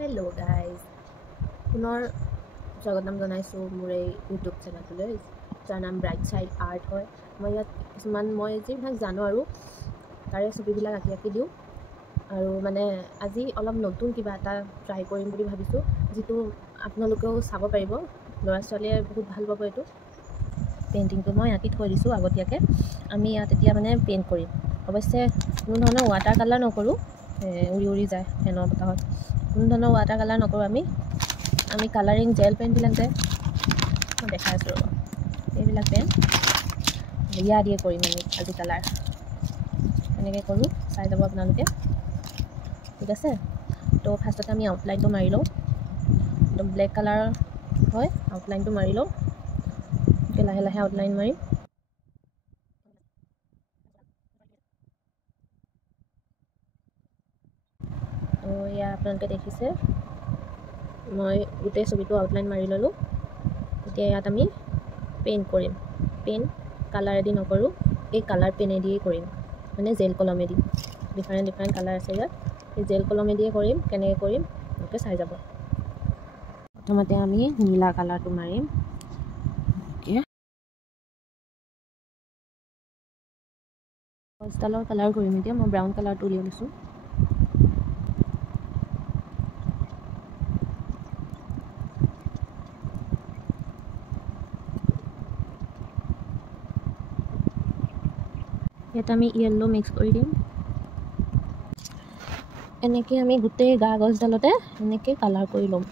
Hello guys, পুনৰ স্বাগতম জনাইছোঁ মোৰ এই ইউটিউব চেনেলটোলৈ যাৰ নাম ব্ৰাইট চাইল্ড আৰ্ট হয়। মই ইয়াত কিছুমান যিবিলাক জানো আৰু তাৰে ছবিবিলাক আঁকি দিওঁ আৰু মানে আজি অলপ নতুন কিবা এটা ট্ৰাই কৰিম বুলি ভাবিছোঁ, যিটো আপোনালোকেও চাব পাৰিব। ল'ৰা ছোৱালীয়ে বহুত ভাল পাব। এইটো পেইণ্টিংটো মই আঁকি থৈ দিছোঁ আগতীয়াকৈ। আমি ইয়াত এতিয়া মানে পেইণ্ট কৰিম। অৱশ্যে কোনো ধৰণৰ ৱাটাৰ কালাৰ নকৰোঁ, উৰি উৰি যায় ফেনৰ বতাহত। কোনো ধৰণৰ ৱাটাৰ কালাৰ নকৰোঁ। আমি কালাৰিং জেল পেনবিলাক যে মই দেখাই আছোঁ ৰ'ব, এইবিলাক পেন ইয়াৰ দিয়ে কৰিম আমি আজি কালাৰ। এনেকৈ কৰোঁ, চাই যাব আপোনালোকে। ঠিক আছে, তো ফাৰ্ষ্টতে আমি আউটলাইনটো মাৰি লওঁ। একদম ব্লেক কালাৰ হয়, আউটলাইনটো মাৰি লওঁ। লাহে লাহে আউটলাইন মাৰিম। তো এয়া আপোনালোকে দেখিছে, মই গোটেই ছবিটো আউটলাইন মাৰি ল'লোঁ। এতিয়া ইয়াত আমি পেইণ্ট কৰিম। পেইণ্ট কালাৰেদি নকৰোঁ, এই কালাৰ পেনেদিয়েই কৰিম, মানে জেল কলমেদি। ডিফাৰেণ্ট কালাৰ আছে ইয়াত, এই জেল কলমেদিয়ে কৰিম। কেনেকৈ কৰিম আপোনালোকে চাই যাব। প্ৰথমতে আমি নীলা কালাৰটো মাৰিম। গছডালৰ কালাৰ কৰিম। এতিয়া মই ব্ৰাউন কালাৰটো উলিয়াই লৈছোঁ। ইয়াত আমি য়েল্লো মিক্স কৰি দিম। এনেকৈ আমি গোটেই গছডালতে এনেকৈ কালাৰ কৰি ল'ম।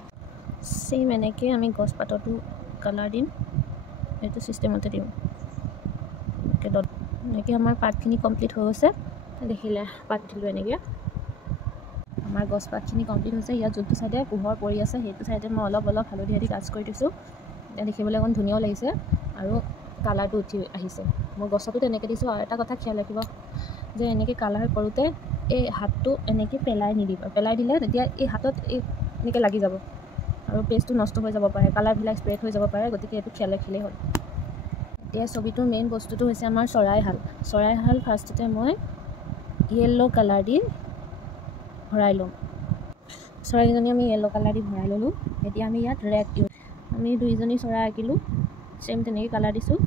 ছেইম এনেকৈ আমি গছপাততো কালাৰ দিম, এইটো ছিষ্টেমতে দিম। এনেকৈ আমাৰ পাতখিনি কমপ্লিট হৈ গৈছে। দেখিলে পাত দিলোঁ এনেকৈ। আমাৰ গছপাতখিনি কমপ্লিট হৈছে। ইয়াত যোনটো চাইডে পোহৰ পৰি আছে সেইটো চাইডে মই অলপ হালধীয়া দি টাচ কৰি দিছোঁ। এতিয়া দেখিবলৈ অকণ ধুনীয়াও লাগিছে আৰু কালাৰটো উঠি আহিছে। মই গছতো তেনেকৈ দিছোঁ। আৰু এটা কথা খেয়াল ৰাখিব যে এনেকৈ কালাৰ কৰোঁতে এই হাতটো এনেকৈ পেলাই নিদিব। পেলাই দিলে তেতিয়া এই হাতত এনেকৈ লাগি যাব আৰু পেজটো নষ্ট হৈ যাব পাৰে, কালাৰবিলাক স্প্ৰেড হৈ যাব পাৰে। গতিকে এইটো খেয়াল ৰাখিলেই হ'ল। এতিয়া ছবিটোৰ মেইন বস্তুটো হৈছে আমাৰ চৰাইহাল ফাৰ্ষ্টতে মই য়েল্লো কালাৰ দি ভৰাই ল'ম। চৰাইজনী আমি য়েল্লো কালাৰ দি ভৰাই ল'লোঁ। এতিয়া আমি ইয়াত ৰেড দিওঁ। আমি দুইজনী চৰাই আঁকিলোঁ, ছেইম তেনেকৈ কালাৰ দিছোঁ।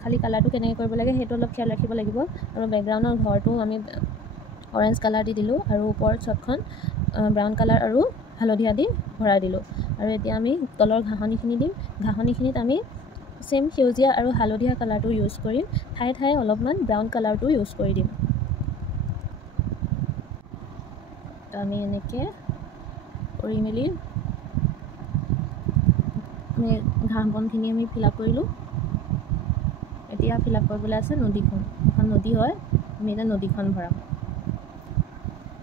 খালি কালাৰটো কেনেকৈ কৰিব লাগে সেইটো অলপ খেয়াল ৰাখিব লাগিব। আৰু বেকগ্ৰাউণ্ডৰ ঘৰটো আমি অৰেঞ্জ কালাৰ দি দিলোঁ আৰু ওপৰত ছটখন ব্ৰাউন কালাৰ আৰু হালধীয়া দি ভৰাই দিলোঁ। আৰু এতিয়া আমি তলৰ ঘাঁহনিখিনি দিম। ঘাঁহনিখিনিত আমি ছেইম সেউজীয়া আৰু হালধীয়া কালাৰটো ইউজ কৰিম। ঠায়ে ঠায়ে অলপমান ব্ৰাউন কালাৰটো ইউজ কৰি দিম। তো আমি এনেকৈ কৰি মেলি ঘাঁহ বনখিনি আমি ফিল আপ কৰিলোঁ। এতিয়া ফিল আপ কৰিবলৈ আছে নদীখন। এখন নদী হয়, আমি এতিয়া নদীখন ভৰাম।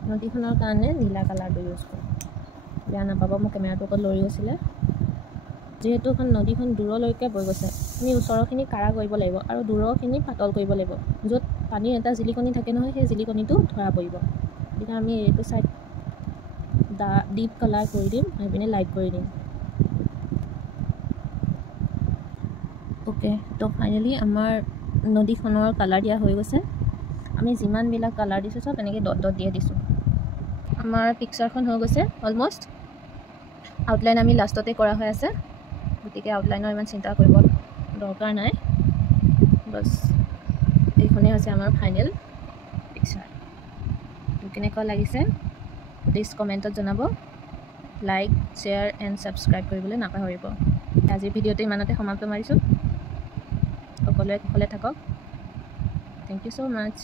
নদীখনৰ কাৰণে নীলা কালাৰটো ইউজ কৰিম। বেয়া নাপাব, মোৰ কেমেৰাটো অকল লৰি গৈছিলে। যিহেতু এখন নদীখন দূৰলৈকে বৈ গৈছে, আমি ওচৰৰখিনি কাঢ়া কৰিব লাগিব আৰু দূৰৰখিনি পাতল কৰিব লাগিব। য'ত পানীৰ এটা জিলিকনি থাকে নহয়, সেই জিলিকনিটো ধৰা পৰিব। তেতিয়া আমি এইটো চাইড ডিপ কালাৰ কৰি দিম, সেইপিনে লাইট কৰি দিম। অ'কে, তো ফাইনেলি আমাৰ নদীখনৰ কালাৰ দিয়া হৈ গৈছে। আমি যিমানবিলাক কালাৰ দিছোঁ চব এনেকৈ ডট দিয়ে দিছোঁ। আমাৰ পিকচাৰখন হৈ গৈছে অলমষ্ট। আউটলাইন আমি লাষ্টতে কৰা হৈ আছে, গতিকে আউটলাইনৰ ইমান চিন্তা কৰিব দৰকাৰ নাই। বছ এইখনেই হৈছে আমাৰ ফাইনেল পিকচাৰ। কেনেকুৱা লাগিছে প্লিজ কমেণ্টত জনাব। লাইক, শ্বেয়াৰ এণ্ড ছাবস্ক্ৰাইব কৰিবলৈ নাপাহৰিব। আজিৰ ভিডিঅ'টো ইমানতে সমাপ্ত মাৰিছোঁ। সকলোৱে কুশলে থাকক। Thank you so' much.